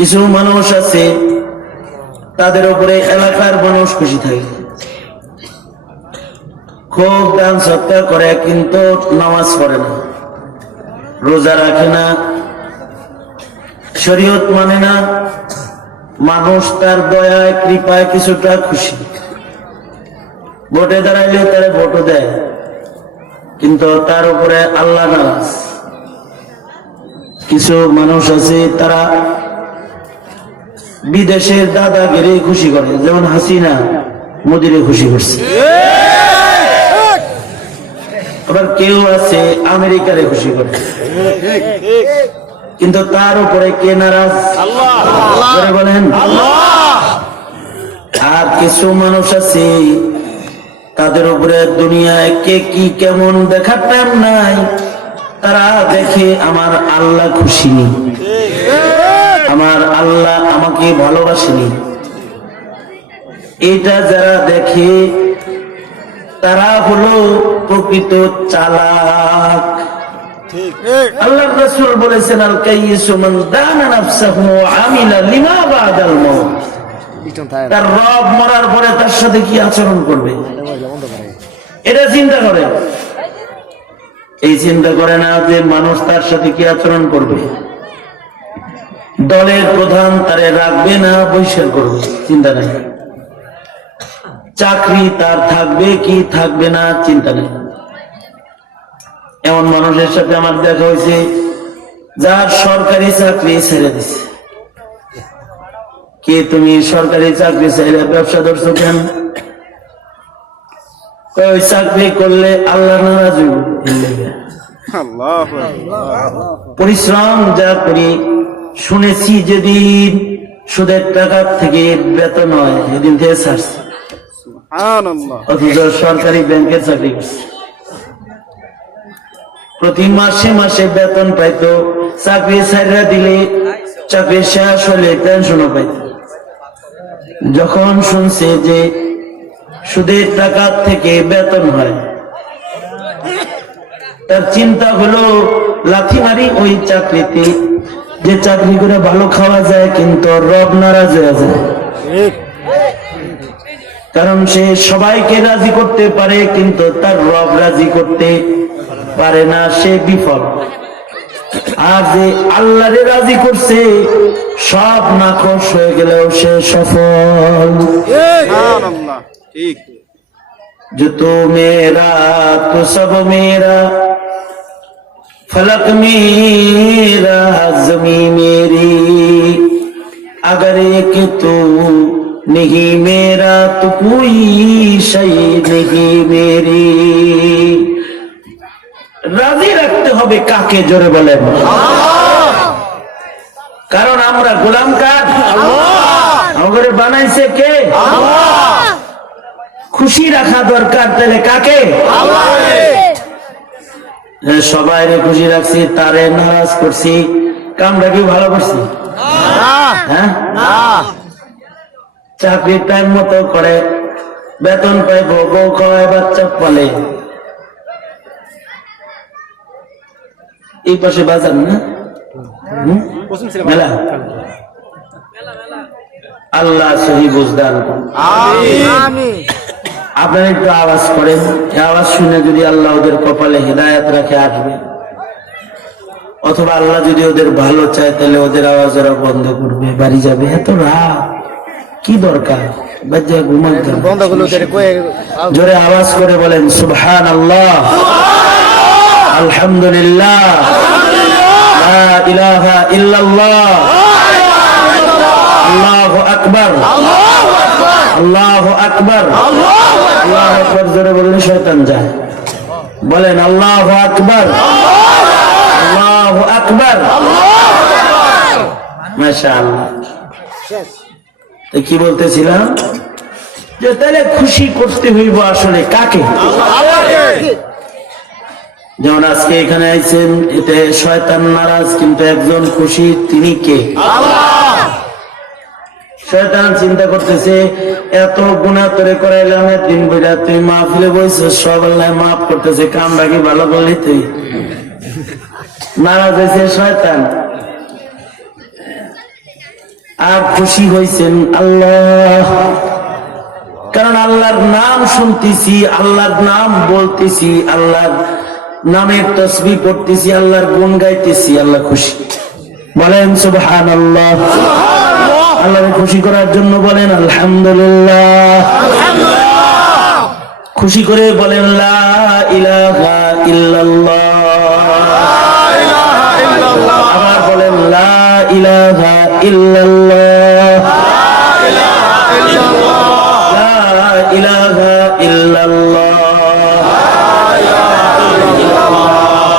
কিছু মানুষ আছে তাদের উপরে এলাকার মানুষ খুশি থাকে, খুব দান সৎকার করে, কিন্তু নামাজ পড়ে না, রোজা রাখে না, শরীয়ত মানে না। মানুষ তার দয়ায় কৃপায় কিছুটা খুশি, ভোটে দাঁড়াইলে তারা ভোটও দেয়, কিন্তু তার উপরে আল্লাহ নারাজ। কিছু মানুষ আছে তারা বিদেশের দাদাগিরি খুশি করে, যেমন হাসিনা মোদিরে খুশি করছে। আবার কেউ আছে আমেরিকারে খুশি করে, কিন্তু তার উপরে কে নারাজ? আল্লাহ বলেন। আর কিছু মানুষ আছে তাদের উপরে দুনিয়ায় কে কি কেমন দেখার টাইম নাই, তারা দেখে আমার আল্লাহ খুশি নেই, আমার আল্লাহ আমাকে ভালোবাসেনি। এটা যারা দেখে তারা হলো প্রকৃত চালাক। আল্লাহর রাসূল বলেছেন, আল কাইয়িসু মান দানা নাফসাহু ওয়া আমিলা লিমা বাদাল মাউত। তার রব মরার পরে তার সাথে কি আচরণ করবে এটা চিন্তা করে। এই চিন্তা করে না যে মানুষ তার সাথে কি আচরণ করবে। দলের প্রধান তারে রাখবে না বহিষ্কার করবে, চিন্তা নেই। চাকরি তার থাকবে কি থাকবে না, চিন্তা নেই। এমন মানুষের সাথে আমার দেখা হয়েছে যার সরকারি চাকরি ছেড়ে দিছে। কে তুমি সরকারি চাকরি ছেড়ে ব্যবসা ধরছো কেন? ওই চাকরি করলে আল্লাহ নারাজ হইব। পরিশ্রম যা করি, শুনেছি যেদিন সুদের টাকা থেকে বেতন হয় সেদিন থেকে ছাড়ছে, অথচ সরকারি ব্যাংকের চাকরি করছে, প্রতি মাসে মাসে বেতন পাইতো। চাকরি ছাড়া দিলে চাকরি শেষ হলে পেনশনও পাইত। যখন শুনছে যে সুদের টাকা থেকে বেতন হয়, তার চিন্তা হলো লাথি মারি ওই চাকরিতে, যে চাকরি করে ভালো খাওয়া যায় কিন্তু রব নারাজ হয়ে যায়। কারণ সে সবাইকে রাজি করতে পারে কিন্তু তার রব রাজি করতে পারে না, সে বিফল। আর যে আল্লাহরে রাজি করছে সব নাখোশ হয়ে গেলেও সে সফল। जो तो मेरा तो सब मेरा, फलक मेरा जमीन मेरी, अगर एक तो नहीं मेरा तो कोई शय नहीं मेरी। রাজি রাখতে হবে কাকে? জোরে বলেন। কারণ আমরা গোলাম কার? আমাদের বানাইছে কে? খুশি রাখা দরকার, তাহলে কাকে? সবাই খুশি রাখছি, তারে নারাজ করছি, কামটা কি ভালো করছি? হ্যাঁ, চাকরি টাইম মতো করে, বেতন পাই, বউ খাওয়ায়, বাচ্চা পালে। এই পাশে বাজার না মেলা। আল্লাহ সহি বুঝদান। আপনারা একটু আওয়াজ করেন, আওয়াজ শুনে যদি আল্লাহ ওদের কপালে হিদায়াত রাখে আসবে, অথবা আল্লাহ যদি ওদের ভালো চায় তাহলে ওদের আওয়াজ ওরা বন্ধ করবে, বাড়ি যাবে। এত রাত কি দরকার? জোরে আওয়াজ করে বলেন সুবহানাল্লাহ, আলহামদুলিল্লাহ, লা ইলাহা ইল্লাল্লাহ, আল্লাহু আকবার, আল্লাহু আকবার। আল্লাহু আকবার জোরে বললে শয়তান যায়। বলেন আল্লাহু আকবার, আল্লাহু আকবার। মাশাআল্লাহ। কি বলতেছিলাম? যে তাহলে খুশি করতে হইব আসলে কাকে? যেমন আজকে এখানে আইছেন, এতে শয়তান নারাজ, কিন্তু একজন খুশি, তিনি কে? শয়তান চিন্তা করতেছে এত গুনাহ তোরে করাইলাম, দিন বইলা তুই মাহফিলে বইছিস, সব আল্লাহ মাফ করতেছে, কামটা কি ভালো করলি? তুই নারাজ হয়েছে শয়তান। আর খুশি হয়েছেন আল্লাহ, কারণ আল্লাহর নাম শুনতেছি, আল্লাহর নাম বলতেছি, আল্লাহর নামের তাসবিহ পড়তেছি, আল্লাহর গুণ গাইতেছি, আল্লাহ খুশি। বলেন সুবহানাল্লাহ। আল্লাহকে খুশি করার জন্য বলেন আলহামদুলিল্লাহ। খুশি করে বলেন লা ইলাহা ইল্লাল্লাহ। আবার বলেন লা ইলাহা ইল্লাল্লাহ। লা ইলাহা ইল্লাল্লাহ।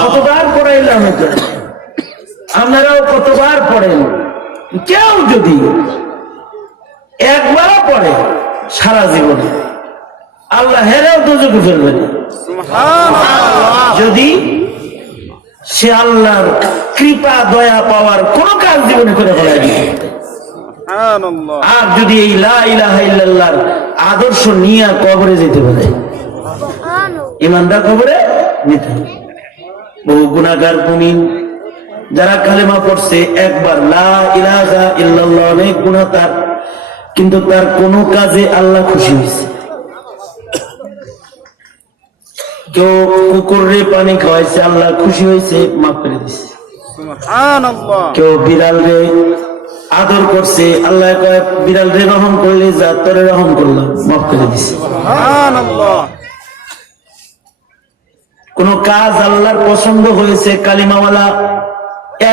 কতবার পড়াইলাম এটা, আপনারাও কতবার পড়েন। কেউ যদি একবারও পড়ে সারা জীবনে, আল্লাহ হেরেও দোজখে ফেলবেন যদি সে আল্লাহর কৃপা দয়া পাওয়ার কোন কাজ জীবনে করে ফেলে। আর যদি এই লা ইলাহা ইল্লাল্লাহর আদর্শ নিয়ে কবরে যেতে পারে, ইমানদার কবরে নিতে হবে। বহু গুনাহগার মুমিন যারা কালেমা পড়ছে একবার লা ইলাহা ইল্লাল্লাহ, অনেক গুনাহ তার, কিন্তু তার কোন কাজে আল্লাহ খুশি হয়েছে। কেউ কুকুরে পানি খাওয়াইছে, আল্লাহ খুশি হয়েছে, মাফ করে দিছে। কেউ বিড়াল রে আদর করছে, আল্লাহ কয় বিড়াল রে রহম করলে যা তোরে রহম করলাম, মাফ করে দিছে। কোন কাজ আল্লাহর পছন্দ হয়েছে, কালিমাওয়ালা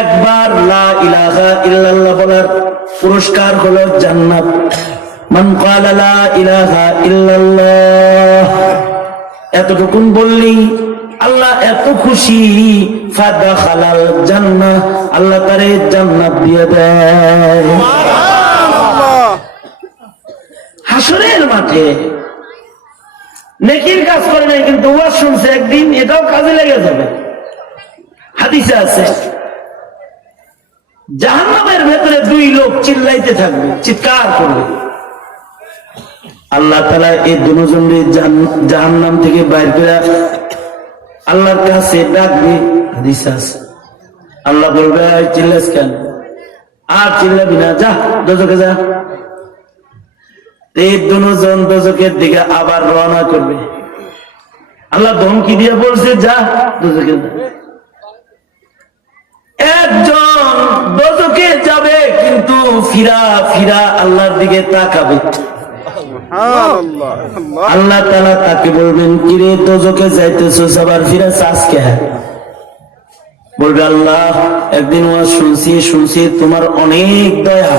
একবার লা ইলাহা ইল্লাল্লাহ বলার পুরস্কার হলো জান্নাত। মান ক্বালা লা ইলাহা ইল্লাল্লাহ, এতটুকুন বললি আল্লাহ এত খুশি, ফাদাখালাল জান্নাহ, আল্লাহ তারে জান্নাত দিয়ে দেয়। হাসরের মাঠে নেকির কাজ করে নাই, কিন্তু ওয়াজ শুনছে একদিন, এটাও কাজে লেগে যাবে। হাদিসে আছে জাহান্নামের ভেতরে দুই লোক চিল্লাইতে থাকবে, চিৎকার করবে। আল্লাহ তাআলা এই দুজনকে জাহান্নাম থেকে বাইর করে আল্লাহর কাছে ডাকবে। হাদিসে আছে আল্লাহ বলবে চিল্লাস কেন, আর চিল্লাবি না, যা দোজখে যা। এই দুজন দোজখের দিকে আবার রওনা করবে। আল্লাহ ধমকি দিয়ে বলছে যা দোজখে যা। একজন দোজখে যাবে, কিন্তু ফিরা ফিরা আল্লাহর দিকে তাকাবে। আল্লাহ তাআলা তাকে বলবেন কিরে দোজখে যাইতেছস, আবার ফিরা আজকে? বলবে আল্লাহ একদিন ওয়াজ শুনছি তোমার অনেক দয়া,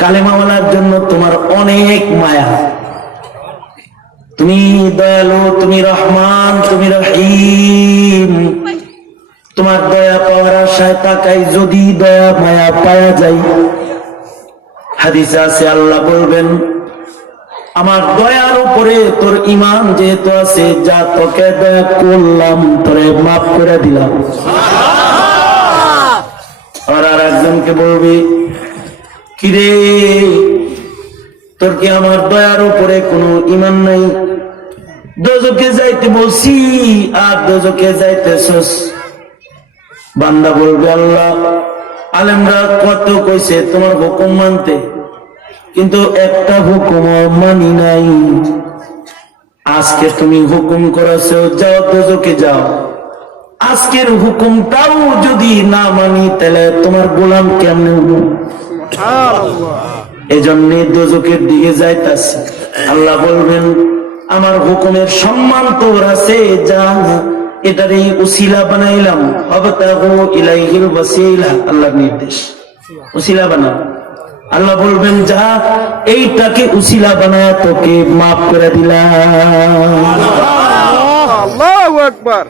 কালেমাওয়ালার জন্য তোমার অনেক মায়া, তুমি দয়ালু, তুমি রহমান, তুমি রহিম, তোমার দয়া পাওয়ার আশায় তাকাই, যদি দয়া মায়া পাওয়া যায়। হাদিসে আছে আল্লাহ বলবেন আমার দয়ার উপরে তোর ঈমান যেহেতু আছে, যা তোকে দয়া করলাম তোরে মাফ করে দিলাম। আর একজনকে বলবি কিরে তোর কি আমার দয়ার উপরে কোনো ঈমান নাই, দোজখে যাইতে বলছি আর দোজখে যাইতেছস। বান্দা বলবে আল্লাহ আলেমরা কত কইছে তোমার হুকুম মানতে, কিন্তু একটা হুকুম মানি নাই। আজকে তুমি হুকুম করেছো যাও দোজখে যাও, আজকের হুকুমটাও যদি না মানি তাহলে তোমার গোলাম কেমনে উঠবো? এজন্য দোজখের দিকে যাইতাছে। আল্লাহ বলবেন আমার হুকুমের সম্মান তোর আছে, যা এটারই উসিলা বানাইলাম, আবতাগু ইলাইহিল ওয়াসিলা, আল্লাহর নির্দেশ, উসিলা বানাও। আল্লাহ বলবেন যা এইটাকে উসিলা বানায় তোকে মাফ করে দিলাম। আল্লাহু আকবার।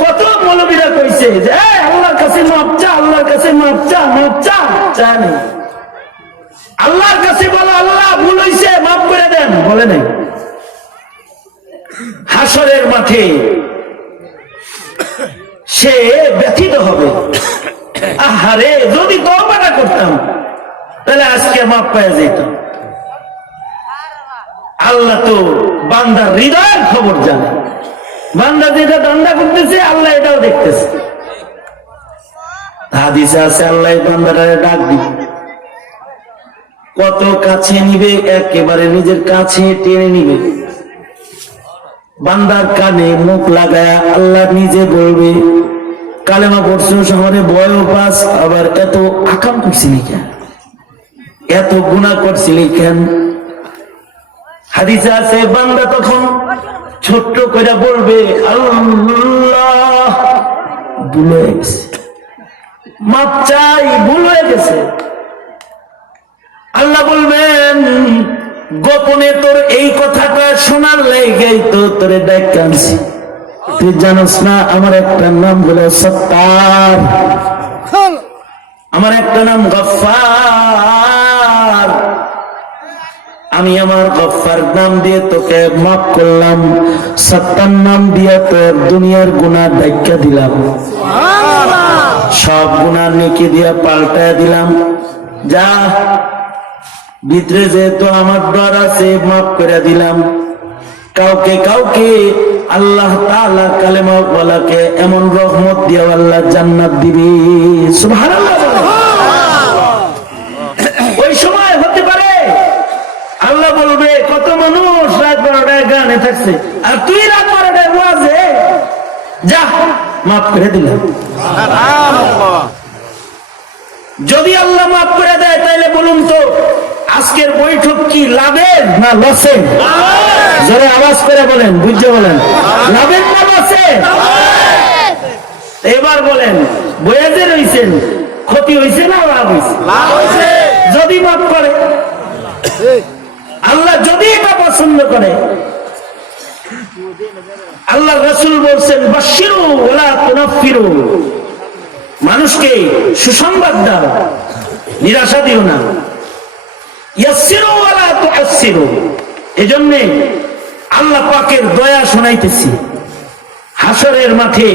কত মৌলবীরা কইছে যে আল্লাহর কাছে মাফ চা, আল্লাহর কাছে মাফ চা, মাফ চা, জানি আল্লাহর কাছে বলো আল্লাহ ভুল হইছে মাফ করে দেন, বলে নাই। হাসরের মাঠে সে ব্যথিত হবে, আহারে যদি তওবাটা করতাম তাহলে আজকে মাফ পেয়ে যেতাম। আল্লাহ তো বান্দার হৃদয়ের খবর জানে, বান্দা যেটা দান্দা করতেছে আল্লাহ এটাও দেখতেছে। হাদিসে আছে আল্লাহ বান্দাটারে ডাক দিবে, কত কাছে নিবে, একেবারে নিজের কাছে টেনে নিবে। বান্দার কানে মুখ লাগায় আল্লাহ নিজে বলবে, কালেমা পড়ছো শহরে বয়ও পাস, আবার এত আকাম করছিলি কেন, এত গুনাহ করছিলি কেন? হাদিসে আছে বান্দা তখন ছোট্ট করে বলবে, আল্লাহ ভুল হয়ে গেছে, মাপ চাই, ভুল হয়ে গেছে। আল্লাহ বলবেন, গোপনে তোর এই কথাটা শোনার লেগেই তো তোরে ডাইকা আনছি। তুই জানোস না আমার একটা নাম হলো সত্তার, আমার একটা নাম গফফার। আমি আমার গফফার নাম দিয়ে তোকে মাফ করলাম, সত্তার নাম দিয়ে তোর দুনিয়ার গুনাহ ডাইকা দিলাম, সব গুনাহ নেকি দিয়া পাল্টায় দিলাম। যা ভিতরে যেহেতু আমার ডর আছে, মাফ করে দিলাম। কাউকে কাউকে আল্লাহ তাআলা কালেমা ওয়ালাকে এমন রহমত দিয়ে আল্লাহ জান্নাত দিবে। সুবহানাল্লাহ। ওই সময় হতে পারে আল্লাহ বলবে, কত মানুষ রাত 12টায় গানে থাকছে আর তুই রাত 12টায় ওয়াজে, যা মাফ করে দিলাম। যদি আল্লাহ মাফ করে দেয় তাইলে বলুন তো আজকের বৈঠক কি লাভের না লসের? যারা আওয়াজ করে বলেন, বুঝে বলেন, লাভের না লসের? এবার বলেন, বয়াজে রয়েছেন, ক্ষতি হয়েছে না লাভ হয়েছে? যদি মাফ করে আল্লাহ, যদি এটা পছন্দ করে, আল্লাহ রাসূল বলছেন, বাশশিরু ওয়ালা তুনাফিরু, মানুষকে সুসংবাদ দাও, নিরাশা দিও না। ইয়াসসিরু ওয়ালা তুআসসিরু, এজন্য আল্লাহ পাকের দয়া শোনাইতেছি। হাসরের মাঠে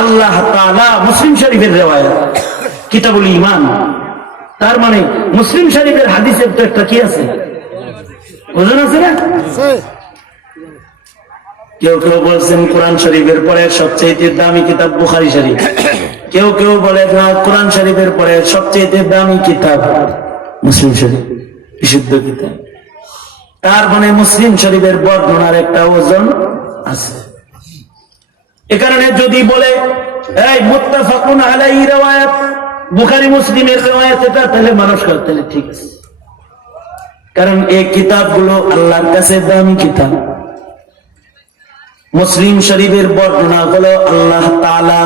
আল্লাহ তাআলা, মুসলিম শরীফের রিওয়ায়াত, কিতাবুল ঈমান, তার মানে মুসলিম শরীফের হাদিসের তো একটা কি আছে, ওজন আছে না? কেউ কেউ বলছেন কোরআন শরীফের পরে সবচেয়ে দামি কিতাব বুখারী শরীফ, কেউ কেউ বলে না কোরআন শরীফের পরে সবচেয়ে দামি কিতাব মুসলিম শরীফ, বিশুদ্ধ কিতাব। তার মানে মুসলিম শরীফের বর্ণনার একটা ওজন আছে। এ কারণে যদি বলে এই মুত্তাফাকুন আলাইহি রিওয়ায়াত, বুখারী মুসলিমের রিওয়ায়াত এটা, তাহলে মানুষ করতে ঠিক আছে, কারণ এই কিতাবগুলো আল্লাহর কাছে দামি কিতাব। মুসলিম শরীফের বর্ণনা হলো আল্লাহ তাআলা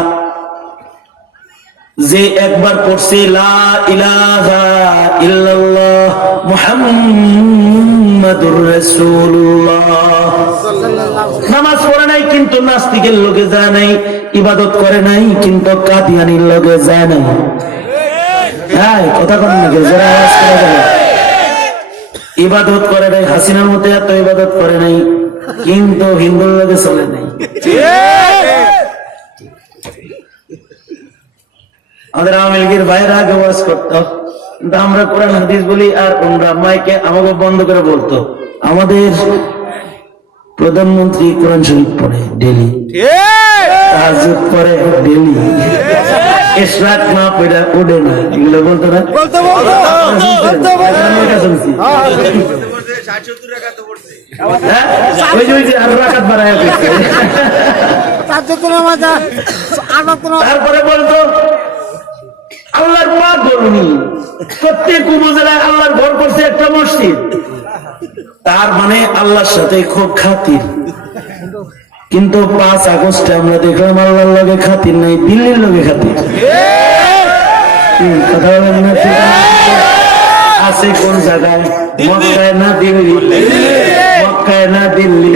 যে একবার পড়ছে লা ইলাহা ইল্লাল্লাহ মুহাম্মাদুর রাসূলুল্লাহ, নামাজ পড়ে নাই কিন্তু নাস্তিকের লোকে যায় নাই, ইবাদত করে নাই কিন্তু কাদিয়ানির লোকে যায় নাই। হ্যাঁ, কথা বলেন না, যারা আওয়াজ করে যায়, ইবাদত করে নাই, হাসিনার মতো এত ইবাদত করে নাই কিন্তু হিন্দুর লোকে চলে নাই। আমাদের আওয়ামী লীগের ভাইয়েরা আগে ওয়াজ করতো, কিন্তু আমরা কোরআন হাদিস বলি আর ওরা মাইকে আমাকে বন্ধ করে বলতো। আমাদের প্রধানমন্ত্রী কোরআন শরীফ পড়ে ডেলি, তাহাজ্জুদ পড়ে ডেলি, ইশরাক না পড়ে ওঠে না, এগুলো বলতো না? তারপরে বলতো আল্লাহর পাক বলুনি, প্রত্যেক উপজেলায় আল্লাহর ঘর করছে একটা মসজিদ, তার মানে আল্লাহর সাথে খুব খাতির। কিন্তু 5 আগস্টে আমরা দেখলাম আল্লাহর লগে খাতির নাই, দিল্লির লগে খাতির। কথা বলেন না? আছে কোন জায়গায়? মক্কায় না দিল্লি? মক্কায় না দিল্লি?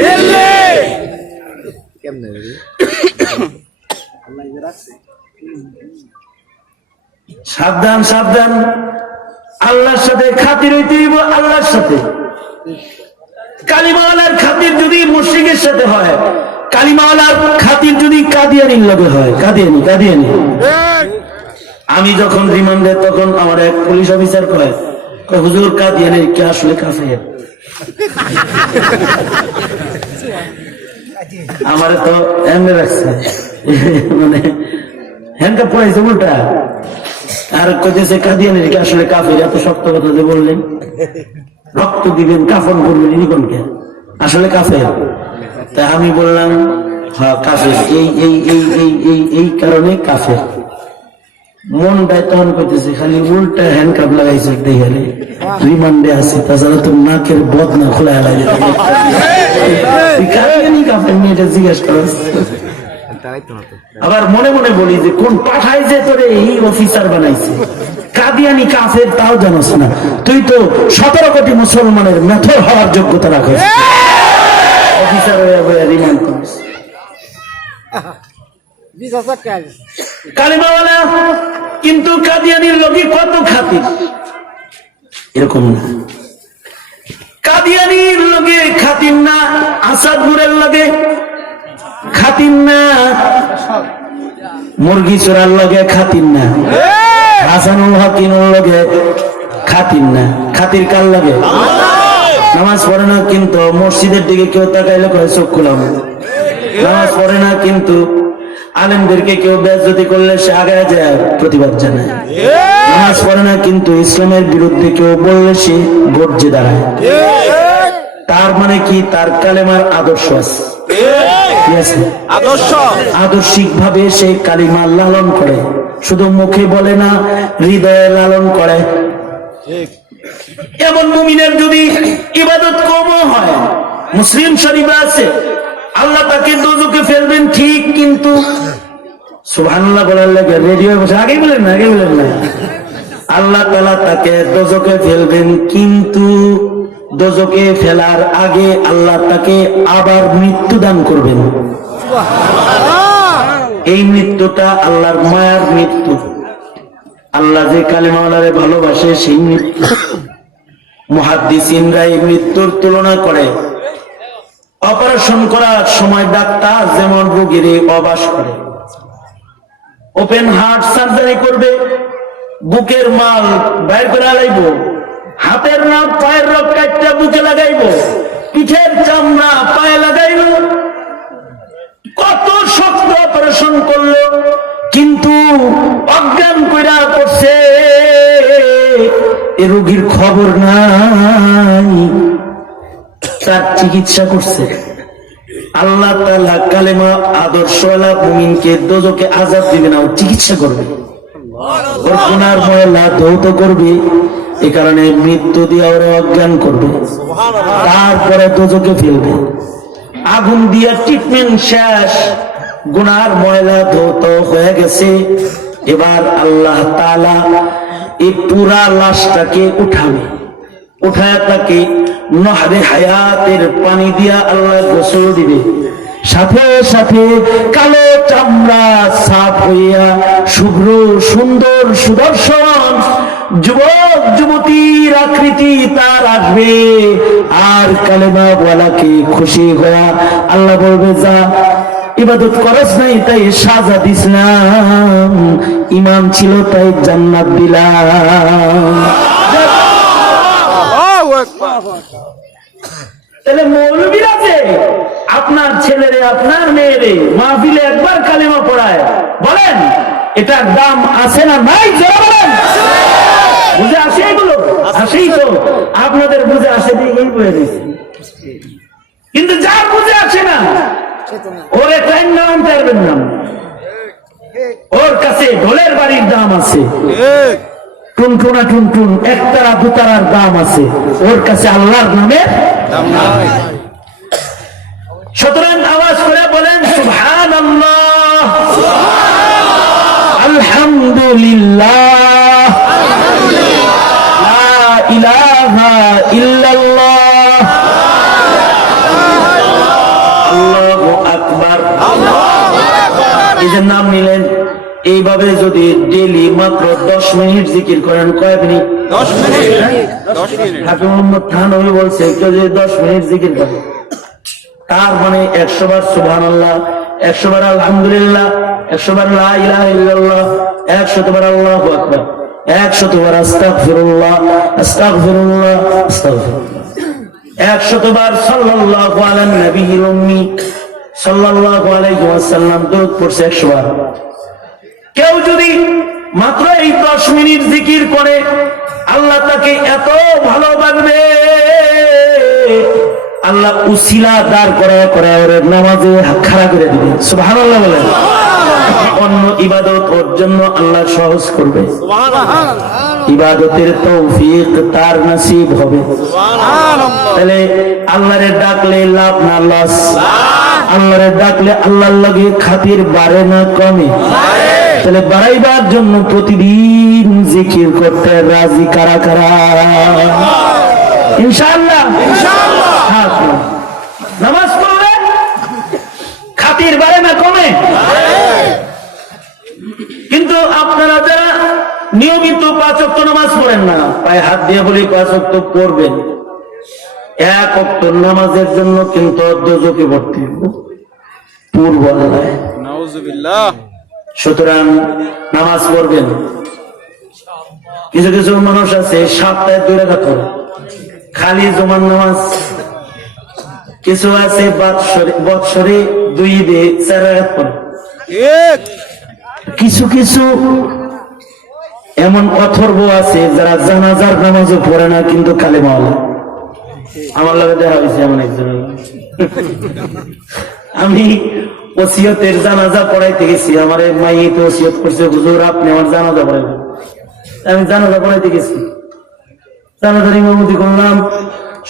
সাবধান সাবধান, আল্লাহর সাথে খাতির হইতে হইব, আল্লাহর সাথে। কালিমাওয়ালার খাতির যদি মুশরিকের সাথে হয়, কালিমাওয়ালার খাতির যদি কাদিয়ানির লগে হয়, কাদিয়ানি। আমি যখন রিমান্ডে, তখন আমার এক পুলিশ অফিসার কয়, হুজুর কাদিয়ানির কি আসলে কাফের? আমারে তো এমনি রাখছে, মানে হ্যান্ডকাপ পড়াইছে উল্টা, আর কইতেছে কাদিয়ানির কি আসলে কাফের? এত শক্ত কথা যে বললেন, রক্ত দিবেন, কাফন করবেন, ইনিকনকে আসলে কাফের? তা আমি বললাম হ্যাঁ কাফের, এই এই এই এই এই এই কারণে কাফের। মনটায় তখন করতেছে খালি উল্টা হ্যান্ডকাপ লাগাইছে দেখে রিমান্ডে আছে, তাছাড়া তো নাকের বদনা খোলা লাগে। কাফের নিয়ে এটা জিজ্ঞেস করা। আবার মনে মনে বলি যে কোন পাঠায় যে তোরে এই অফিসার বানাইছে, কাদিয়ানি কাফের তাও জানোস না, তুই তো 17 কোটি মুসলমানের মেথর হওয়ার যোগ্যতা রাখিস, অফিসার হয়ে রিমান্ড করিস। কালিমাওয়ালা কিন্তু কাদিয়ানির লোকে কত খাতির, এরকম না। কাদিয়ানির লোকে খাতির না, আসাদপুরের লোকে খাতির না, মুরগি চোরার লগে খাতির না, হাসানুল হকিনুর লগে খাতির না। খাতির কার লাগে? নামাজ পড়ে না কিন্তু মসজিদের দিকে কেউ তাকাইলে কয় চোখ খুলাম। নামাজ পড়ে না কিন্তু আলেমদেরকে কেউ বেইজ্জতি করলে সে আগায় যায় প্রতিবাদ জানায়। নামাজ পড়ে না কিন্তু ইসলামের বিরুদ্ধে কেউ বললে সে গর্জে দাঁড়ায়। তার মানে কি? তার কালেমার আদর্শ আছে, আদর্শিক ভাবে সে কালিমা লালন করে, শুধু মুখে বলে না, হৃদয়ে লালন করে। এমন মুমিনের যদি ইবাদত কমও হয়, মুসলিম শরীফে আছে আল্লাহ তাকে দোজখে ফেলবেন ঠিক, কিন্তু সুবহানাল্লাহ বলার লাগে রেডিও বসে আগে বলেন না, আগে বলেন না, আল্লাহ তাআলা তাকে দোজখে ফেলবেন, কিন্তু দোজখে ফেলার আগে আল্লাহ তাকে আবার মৃত্যু দান করবেন। এই মৃত্যুটা আল্লাহর মায়ার মৃত্যু। আল্লাহ যে কালিমাওয়ালারে ভালোবাসে সেই মৃত্যু। মুহাদ্দিসিনরা এই মৃত্যুর তুলনা করে অপারেশন করার সময় ডাক্তার যেমন রোগীর অবাস করে, ওপেন হার্ট সার্জারি করবে, বুকের মাল বাইর করে লাগাইব, হাতের না পায়ের রোগ কাটটা বুকে লাগাইব, পিঠের চামড়া পায়ে লাগাইব, কত শক্ত অপারেশন করলো, কিন্তু অজ্ঞান কইরা করছে, এ রোগীর খবর নাই, তার চিকিৎসা করছে। আল্লাহ তাআলা কালেমা আদর্শওয়ালা মুমিনকে দোজখে আযাব দিবে না, চিকিৎসা করবে, ওর গুনার ময়লা ধৌত করবে, এ কারণে মৃত্যু দিয়ে ওরা অজ্ঞান করবে, তারপরে দোজখে ফেলবে। আগুন দিয়ে ট্রিটমেন্ট শেষ, গুনার ময়লা ধৌত হয়ে গেছে, এবার আল্লাহ তাআলা এই পুরা লাশটাকে উঠাবে, উঠায় তাকে নহরে হায়াতের পানি দিয়া আল্লাহ গোসল দিবে, সাথে সাথে কালো চামড়া সাফ হইয়া শুভ্র সুন্দর সুদর্শন যুবক যুবতীর আকৃতি তার আসবে। আর কালেমা ওয়ালাকে খুশি হইয়া আল্লাহ বলবে, যা ইবাদত করস নাই তাই সাজা দিছিলাম, ইমান ছিল তাই জান্নাত দিলাম। তাহলে মৌলবীর আছে আপনার ছেলেরে আপনার মেয়েরে মাহফিলে একবার কালিমা পড়ায়, বলেন এটার দাম আছে না নাই? জোরে বলেন। বুঝে আসে এগুলো? আসেই তো, আপনাদের বুঝে আসে দিয়েই বলে দিয়েছে, কিন্তু যার বুঝে আসে না ওরে টাইম নাম পারবেন না, ওর কাছে ঢোলের বাড়ির দাম আছে, টুনটুনা টুনটুন একতারা দুতারার দাম আছে, ওর কাছে আল্লাহর নামের দাম নাই। সুতরাং আওয়াজ করে বলেন সুবহানাল্লাহ, আলহামদুলিল্লাহ, লা ইলাহা ইল্লাল্লাহ, আল্লাহু আকবার। এই যে নাম নিলেন, এইভাবে যদি ডেইলি মাত্র 10 মিনিট জিকির করেন, কয় মিনিট? 10 মিনিট। হাফেজ মুহাম্মদ থানভী বলছে কেউ যদি 10 মিনিট জিকির করে, তার মানে 100 বার সুবহানাল্লাহ, 100 বার আলহামদুলিল্লাহ, 100 বার লা ইলাহা ইল্লাল্লাহ, 100 বার আল্লাহু আকবার, 100 বার আস্তাগফিরুল্লাহ আস্তাগফিরুল্লাহ আস্তাগফিরুল্লাহ, 100 বার সাল্লাল্লাহু আলা নবিয়িল উম্মি সাল্লাল্লাহু আলাইহি ওয়াসাল্লাম দরুদ পড়ছে 100 বার। কেউ যদি মাত্র এই 10 মিনিট জিকির করে আল্লাহ তাকে এত ভালোবাসবে, আল্লাহ উসিলা দাঁড় করে ওর নামাজে খাড়া করে দিবে। সুবহানাল্লাহ বলেন। অন্য ইবাদত ওর জন্য আল্লাহ সহজ করবে, ইবাদতের তৌফিক তার নসিব হবে। তাহলে আল্লাহরে ডাকলে লাভ না লস? আল্লাহরে ডাকলে আল্লাহর লাগে খাতির বাড়ে না কমে? তাহলে বাড়াইবার জন্য প্রতিদিন জিকির করতে রাজি কারা কারা? ইনশাআল্লাহ। নামাজ পড়লে খাতির বাড়ে না কমে? কিন্তু আপনারা যারা নিয়মিত 5 ওয়াক্ত নামাজ পড়েন না, পায়ে হাত দিয়ে বলি 5 ওয়াক্ত পড়বেন, 1 ওয়াক্ত নামাজের জন্য কিন্তু দোজখে ভর্তি পূর্ব আল্লাহ। নাউজুবিল্লাহ। সুতরাং নামাজ পড়বেন। কিছু কিছু মানুষ আছে সপ্তাহে 2 রাকাত পড়ে খালি জুমার নামাজ, কিছু আছে বৎসরে 2 দিয়ে 4 রাকাত পড়ে, কিছু কিছু এমন অথর্ব আছে যারা জানাজার নামাজও পড়ে না কিন্তু কালেমা ওয়ালা। আমার লগে দেখা হয়েছে এমন একজন। আমি ওসিয়তের জানাজা পড়াইতে গেছি, আমার মাইতে ওসিয়ত করছে, হুজুর আপনি আমার জানাজা পড়াইবেন। আমি জানাজা পড়াইতে গেছি, জানাজার ইমামতি করলাম,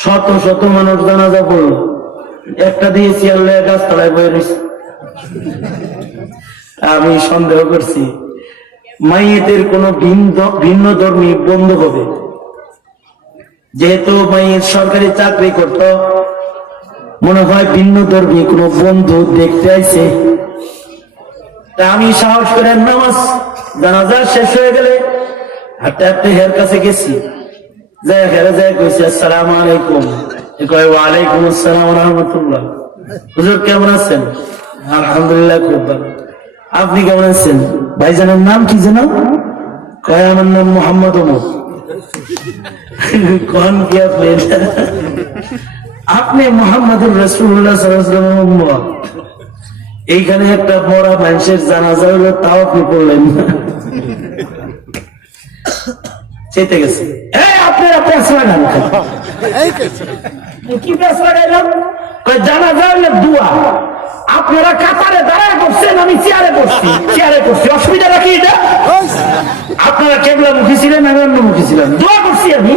শত শত মানুষ জানাজা পড়লো, একটা দিয়ে চেয়ার লয়ে গাছতলায় বয়ে রয়েছে। আমি সন্দেহ করছি মাইয়েতের কোন ভিন্ন ধর্মী বন্ধু হবে, যেহেতু মাইয়ের সরকারি চাকরি করত, মনে হয় ভিন্ন ধর্মী কোন বন্ধু দেখতে আইছে। তা আমি সাহস করে নামাজ জানাজা শেষ হয়ে গেলে হাঁটতে হাঁটতে হের কাছে গেছি, যাই হেরে যাই কইছি আসসালামু আলাইকুম। কয় ওয়ালাইকুম আসসালাম ওয়া রাহমাতুল্লাহ। হুজুর কেমন আছেন? আলহামদুলিল্লাহ খুব ভালো। আপনি কেমন আছেন? ভাইজানের নাম কি যেন? কয় আমার নাম মোহাম্মদ ওমর। কোন কি আপনি মোহাম্মদুর রাসূলুল্লাহ সাল্লাল্লাহু আলাইহি ওয়াসাল্লামের উম্মত? এইখানে একটা বড় মানুষের জানাজা হলো, তাও আপনি পড়লেন না। চেতে গেছে। আপনারা প্যাঁচ লাগান, কি প্যাঁচ লাগাইলাম? জানাজা হলে দোয়া, আপনারা কাতারে দাঁড়ায় করছেন, আমি চেয়ারে করছি, অসুবিধা রাখি এটা? আপনারা কেবলা মুখী ছিলেন, আমি অন্য মুখী ছিলাম, দোয়া করছি আমি।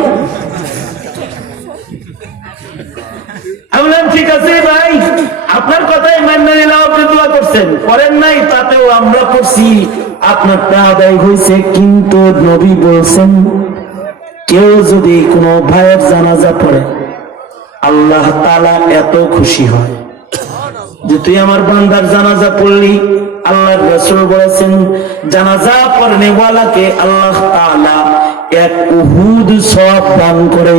বললাম ঠিক আছে ভাই, আপনার কথাই মান্য নিলাম, আপনি দোয়া করছেন, করেন নাই তাতেও আমরা করছি, আপনারটা আদায় হয়েছে। কিন্তু নবী বলছেন কেউ যদি কোনো ভাইয়ের জানাজা পড়ে আল্লাহ তাআলা এত খুশি হয় যে তুই আমার বান্দার জানাজা পড়লি। আল্লাহর রাসূল বলেছেন জানাজা পড়নে ওয়ালাকে আল্লাহ তাআলা 1 উহুদ সওয়াব দান করে,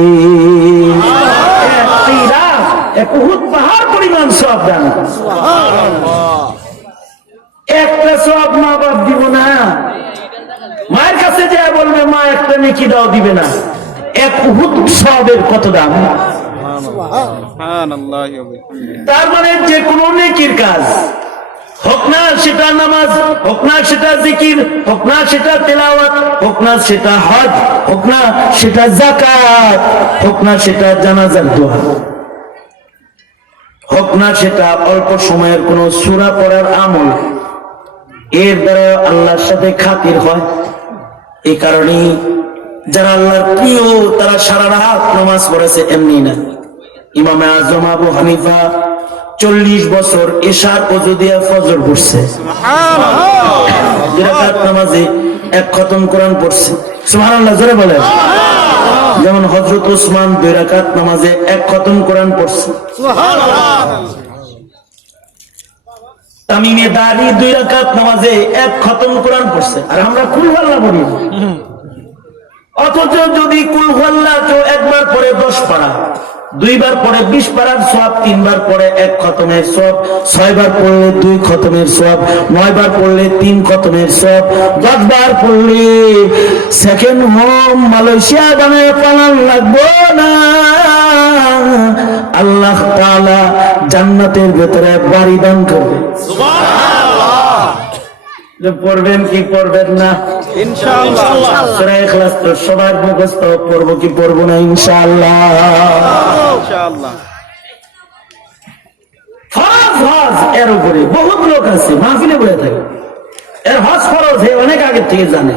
1 উহুদ পাহাড় পরিমাণ সওয়াব দান করে। সুবহানাল্লাহ। একটা সওয়াব মা বাপ দিব না, মায়ের কাছে যা বলবে মা একটা নেকি দাও, দিবে না। 1 উহুদ সওয়াবের কত দাম? তার মানে যে কোনো নেকির কাজ হোক না সেটা নামাজ, হোক না সেটা জিকির, হোক না সেটা তেলাওয়াত, হোক না সেটা হজ, হোক না সেটা যাকাত, হোক না সেটা জানাজার দোয়া, হোক না সেটা অল্প সময়ের কোন সূরা পড়ার আমল, এর দ্বারা আল্লাহর সাথে খাতির হয়। এই কারণেই যারা আল্লাহর প্রিয় তারা সারা রাত নামাজ পড়েছে এমনি না। ইমাম আযম আবু হানিফা 40 বছর ইশার ওযু দিয়ে ফজর পড়ছে, সুবহানাল্লাহ। 2 রাকাত নামাজে 1 খতম কোরআন পড়ছে, সুবহানাল্লাহ জোরে বলেন। যেমন হযরত ওসমান 2 রাকাত নামাজে 1 খতম কোরআন পড়ছে, সুবহানাল্লাহ। তামিমে দারি 2 রাকাত নামাজে 1 খতম কোরআন পড়ছে, আর আমরা কুল আল্লাহ পড়ি। অথচ যদি কুল আল্লাহ তো একবার পড়ে 10 পারা, 2 বার পড়ে 20 পারার সওয়াব, 3 বার পড়ে 1 খতমের সওয়াব, 6 বার পড়লে 2 খতমের সওয়াব, 9 বার পড়লে 3 খতমের সওয়াব, 10 বার পড়লে সেকেন্ড হোম মালয়েশিয়া বানায় পালান লাগবো না। আল্লাহ তাআলা জান্নাতের ভেতরে বাড়ি দান করবে, সুবহানাল্লাহ। যে পড়বেন কি পড়বেন না ইনশাআল্লাহ। সূরা ইখলাস তো সবার মুখস্থ, পড়ব কি পড়ব না ইনশাআল্লাহ। ফরজ এর উপরে বহুত লোক আছে মাহফিলে বলে থাকে এর হজ ফরজ অনেক আগে থেকে জানে,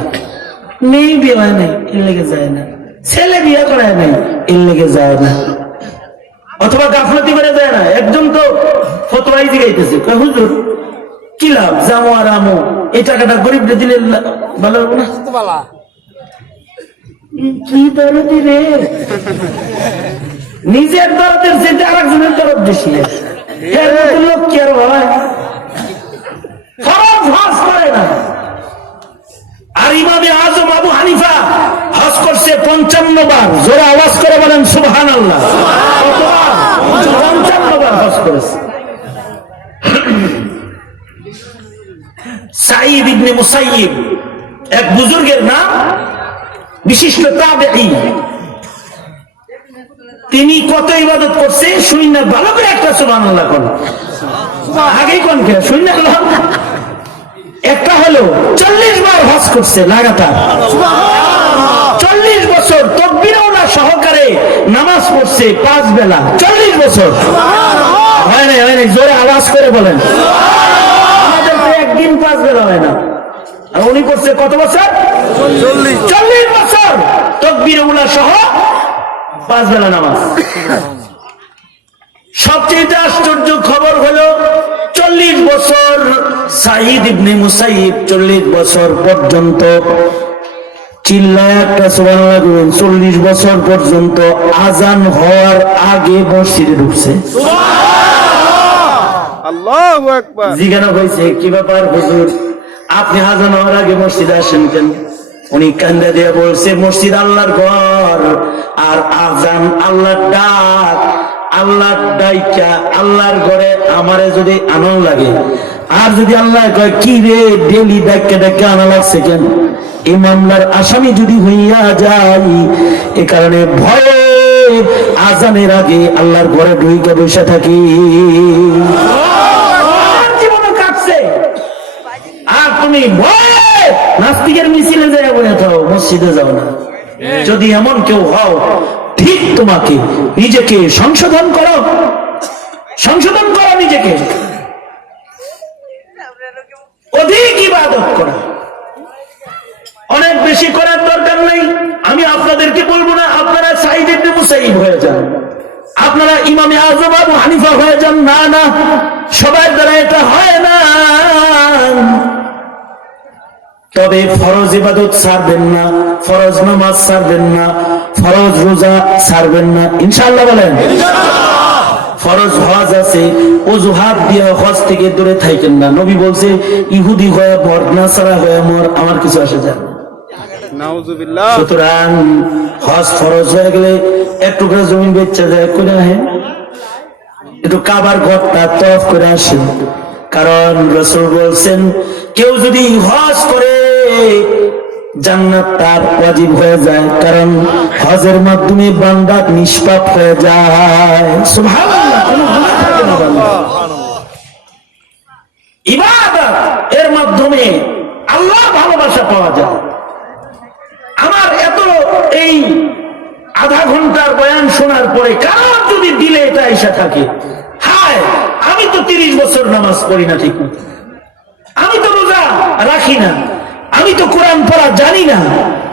মেয়ে বিয়ে হয় নাই এর লেগে যায় না, ছেলে বিয়ে করায় নাই এর লেগে যায় না, অথবা গাফলতি করে যায় না। একজন তো ফতোয়াই দিগাইতেছে, হুজুর কি লাভ জামো আর আমো, এই টাকাটা গরিবদের দিলে ভালো হবে না। কি দরদি রে, নিজের দরদের যেটা আর একজনের দরদ বেশি, এর মতো লোক কি আর ভাবা ফরজ হজ করে না। আর ইমামে আজম আবু হানিফা হজ করছে 55 বার, জোরে আওয়াজ করে বলেন সুবহানাল্লাহ। 55 বার হজ করেছে। সাঈদ ইবনে মুসাইয়িব এক বুজুর্গের নাম, বিশিষ্ট তাবেঈ। তিনি কত ইবাদত করছে শুনি না, ভালো করে একটা সুবহানাল্লাহ কোন আগে কোন কে শুনি না। একটা হলো 40 বার হজ করছে লাগাতার, 40 বছর তাকবীরওয়ালা সহকারে নামাজ পড়ছে 5 বেলা, 40 বছর। হয় না জোরে আওয়াজ করে বলেন। আমাদের তো একদিন 5 বেলা হয় না, আর উনি করছে কত বছর? 40 বছর তাকবীরওয়ালা সহ 5 বেলা নামাজ। সবচেয়ে আশ্চর্য খবর হলো 40 বছর সাঈদ ইবনে মুসাইয়িব 40 বছর পর্যন্ত চিল্লায় একটা সুবহানাল্লাহ বলেন, 40 বছর পর্যন্ত আজান হওয়ার আগে মসজিদে ঢুকছে। আল্লাহু আকবার। জিজ্ঞাসা হয়েছে কি ব্যাপার হুজুর, আপনি আজান হওয়ার আগে মসজিদে আসেন কেন? উনি কান্দা দিয়ে বলছে, মসজিদ আল্লাহর ঘর, আর আজান আল্লাহর ডাক। আল্লাহর ডাইকা আল্লাহর ঘরে আমারে যদি আনন্দ লাগে, আর যদি আল্লাহ কয় কি রে ডেলি ডাক্কে ডাক্কে আনা লাগছে কেন, এই মামলার আসামি যদি হইয়া যাই, এ কারণে ভয়ে আজানের আগে আল্লাহর ঘরে ঢুইকে বসে থাকি। জীবনে কাটছে, আর তুমি ভয়ে নাস্তিকের মিছিলে যায় বলে থাও, মসজিদে যাও না। যদি এমন কেউ হও, ঠিক তোমাকে নিজেকে সংশোধন করো, সংশোধন করো নিজেকে, অধিক ইবাদত করো, অনেক বেশি করার দরকার নেই। আমি আপনাদেরকে বলবো না আপনারা সাঈদ ইবনে মুসাইয়িব হয়ে যান, আপনারা ইমামে আজম আবু হানিফা হয়ে যান, না না, সবার দ্বারা এটা হয় না। তবে ফরজ ইবাদত ছাড়বেন না, ফরজ নামাজ ছাড়বেন না, ফরজ রোজা ছাড়বেন না ইনশাআল্লাহ বলেন। ফরজ হজ আছে, অজুহাত দিয়ে হজ থেকে দূরে থাকেন না। নবী বলছে ইহুদি হয়ে মর, নাসারা হয়ে মর, আমার কিছু আসে যায় না। সুতরাং হজ ফরজ হয়ে গেলে একটু করে জমি বেচা যায় করে আহেন, একটু কাবার ঘরটা তওয়াফ করে আসেন। কারণ রাসূল বলছেন কেউ যদি হজ করে জান্নাত তার ওয়াজিব হয়ে যায়, কারণ হজের মাধ্যমে বান্দা নিষ্পাপ হয়ে যায়। সুবহানাল্লাহ, কোনো গুনাহ থাকে না বান্দা। ইবাদত এর মাধ্যমে আল্লাহর ভালোবাসা পাওয়া যায়। আমার এত এই আধা ঘন্টার বয়ান শোনার পরে কারণ যদি দিলে এটা এসে থাকে, হায় আমি তো 30 বছর নামাজ পড়ি না ঠিক মতো, আমি তো রোজা রাখি না, আমি তো কোরআন পড়া জানি না,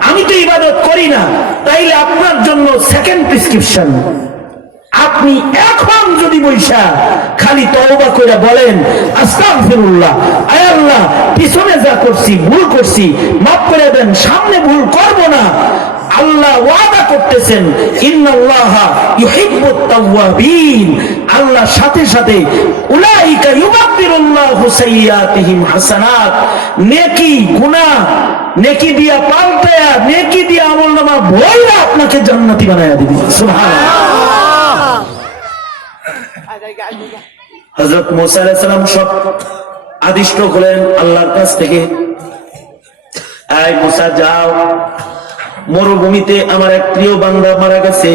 আমি তো ইবাদত করি না, তাইলে আপনার জন্য সেকেন্ড প্রেসক্রিপশন, আপনি এখন যদি বৈশা খালি তওবা করে বলেন আস্তাগফিরুল্লাহ, আয় আল্লাহ পিছনে যা করছি ভুল করছি মাফ করে দেন, সামনে ভুল করব না, আল্লাহ ওয়াদা করতেছেন ইন্নাল্লাহা ইউহিব্বুত তাওয়াবিন, আল্লাহ সাথে সাথে উলাইকা ইউবাদদিরুল্লাহু সাইয়্যাতিহিম হাসানাত, নেকি গুনাহ নেকি দিয়া পাল্টায়া, নেকি দিয়া আমলনামা ভইরা আপনাকে জান্নাতি বানায়া দিবে। সুবহানাল্লাহ। হযরত মুসা আলাইহিস সালাম সব আদিষ্ট হলেন আল্লাহর কাছ থেকে, আয় মুসা যাও, মরুভূমিতে আমার এক প্রিয় বান্দা মারা গেছে,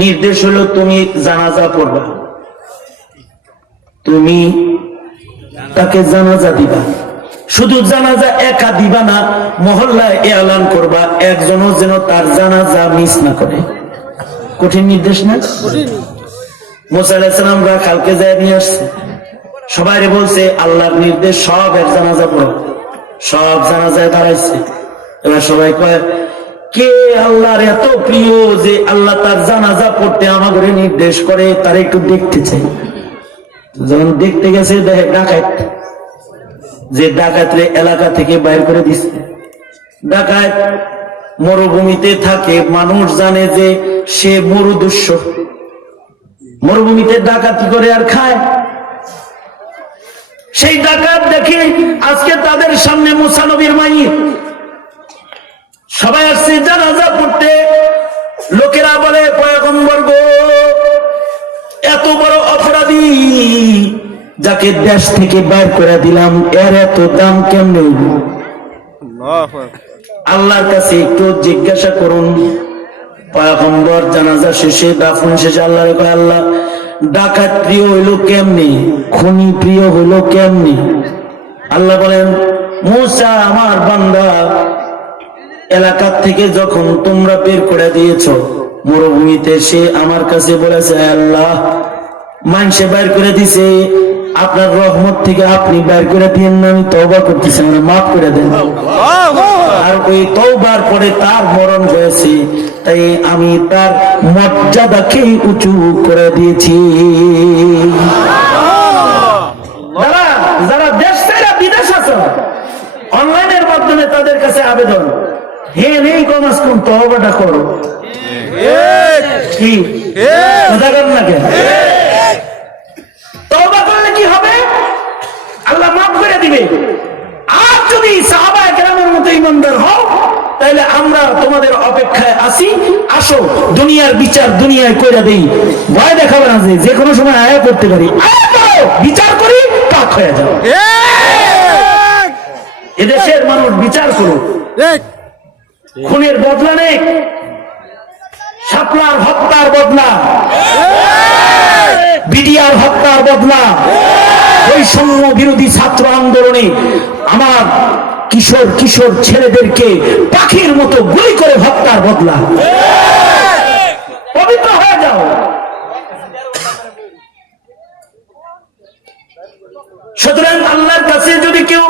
নির্দেশ হলো তুমি জানাজা পড়বা, তুমি তাকে জানাজা দিবা। শুধু জানাজা একা দিবা না, মহল্লায় এলান করবা একজনও যেন তার জানাজা মিস না করে। কঠিন নির্দেশ না? মুসা আলাইহিস সালামরা কালকে যায় নিয়ে আসছে, সবাই বলছে আল্লাহর নির্দেশ, সব এর জানাজা পড়ো, সব জানাজায় দাঁড়াইছে। এবার সবাই কয় কে আল্লাহর এত প্রিয় যে আল্লাহ তার জানাজা পড়তে আমাদের নির্দেশ করে, তার একটু দেখতে চাই। যখন দেখতে গেছে দেখে ডাকাত, যে ডাকাতরে এলাকা থেকে বাইর করে দিচ্ছে। ডাকাত মরুভূমিতে থাকে, মানুষ জানে যে সে মরুদস্য, মরুভূমিতে ডাকাতি করে আর খায়। সেই ডাকাত দেখে আজকে তাদের সামনে মুসা নবীর মাইয়িত, সবাই আসছে জানাজা পড়তে। লোকেরা বলে পয়গম্বর গো, এত বড় অপরাধী যাকে দেশ থেকে বাইর করে দিলাম, এর এত দাম কেমনে? আল্লাহর কাছে একটু জিজ্ঞাসা করুন। পয়গম্বর জানাজা শেষে, দাফন শেষে আল্লাহর কয় আল্লাহ ডাকাত প্রিয় হইল কেমনি, খুনি প্রিয় হইল কেমনি? আল্লাহ বলেন মুসা আমার বান্দা, এলাকার থেকে যখন তোমরা বের করে দিয়েছ মরুভূমিতে, সে আমার কাছে বলেছে আল্লাহ মানুষে বের করে দিছে, আপনার রহমত থেকে আপনি বের করে দিয়েন না, আমি তওবা করতেছি, আমরা মাফ করে দেন। আর ওই তওবার পরে তার মরণ হয়েছে, তাই আমি তার মর্যাদাকে উঁচু করে দিয়েছি। যারা দেশ থেকে বিদেশ আছে, অনলাইনের মাধ্যমে তাদের কাছে আবেদন, হে নেই কমাস কোন তওবাটা করো। কি কথা কর না কেন? তওবা করলে কি হবে? আল্লাহ মাফ করে দিবে। আর যদি সাহাবায়ে কেরামের মতো ঈমানদার হও, তাহলে আমরা তোমাদের অপেক্ষায় আছি, আসো দুনিয়ার বিচার দুনিয়ায় কইরা দেই। ভয় দেখাবে না যে কোনো সময় আয়া করতে পারি, আয়া করো, বিচার করি, পাক হয়ে যাও। এদেশের মানুষ বিচার করো, খুনের বদলা নেই, শাপলার হত্যার বদলা, বিডিআর হত্যার বদলা, বৈষম্য বিরোধী ছাত্র আন্দোলনে আমার কিশোর কিশোর ছেলেদেরকে পাখির মতো গুলি করে হত্যার বদলা। পবিত্র হয়ে যাও। সুতরাং আল্লাহর কাছে যদি কেউ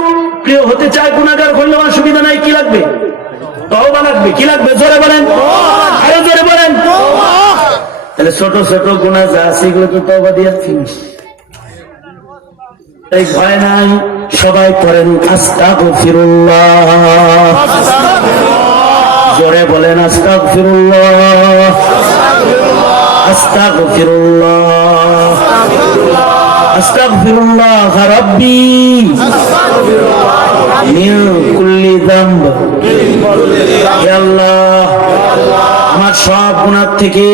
প্রিয় হতে চায়, গুনাহগার হইলে অসুবিধা নাই, কি লাগবে? তওবা লাগবে। কি লাগবে? জোরে বলেন, আরো জোরে বলেন। তাহলে ছোট ছোট গুনাহ যা আছে এগুলো তো তওবা দিয়ে ফিনিশ। তাই ভয় নাই, সবাই পড়েন আস্তাগফিরুল্লাহ। জোরে বলেন আস্তাগফিরুল্লাহ, আস্তাগফিরুল্লাহ, আস্তাগফিরুল্লাহ রাব্বি মিন কুল্লি যামব। হে আল্লাহ, আমার সব গুনাহ থেকে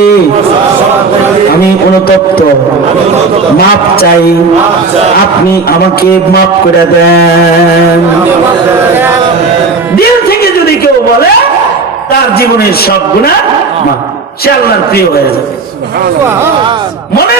আমি অনুতপ্ত, মাপ চাই, আপনি আমাকে মাফ করে দেন। দিল থেকে যদি কেউ বলে, তার জীবনের সব গুনাহ মাফ, সে আল্লাহর প্রিয় হয়ে যাবে। মনে